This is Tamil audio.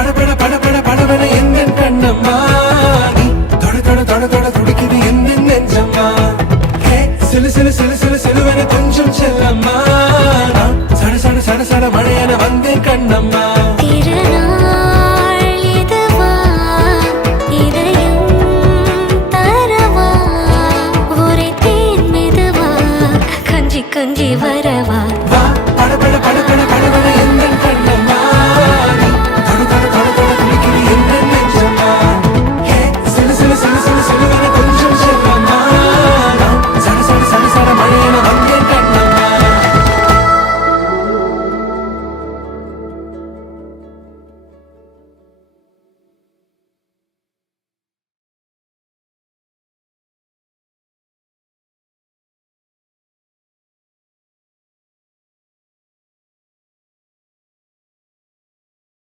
படபட படபட படபட எந்த கண்ணம்மா நீ தொட தொட தொட தொட துடிக்குது எந்த நெஞ்சம்மா ஹே சிலு சிலு சிலு சிலு சிலுவன கொஞ்சம் செல்லம்மா நான் சட சட சட சட மழையன வந்தேன் கண்ணம்மா திருநாள் இதுவா இதயம் தரவா ஒரே தேன் மெதுவா கஞ்சி கஞ்சி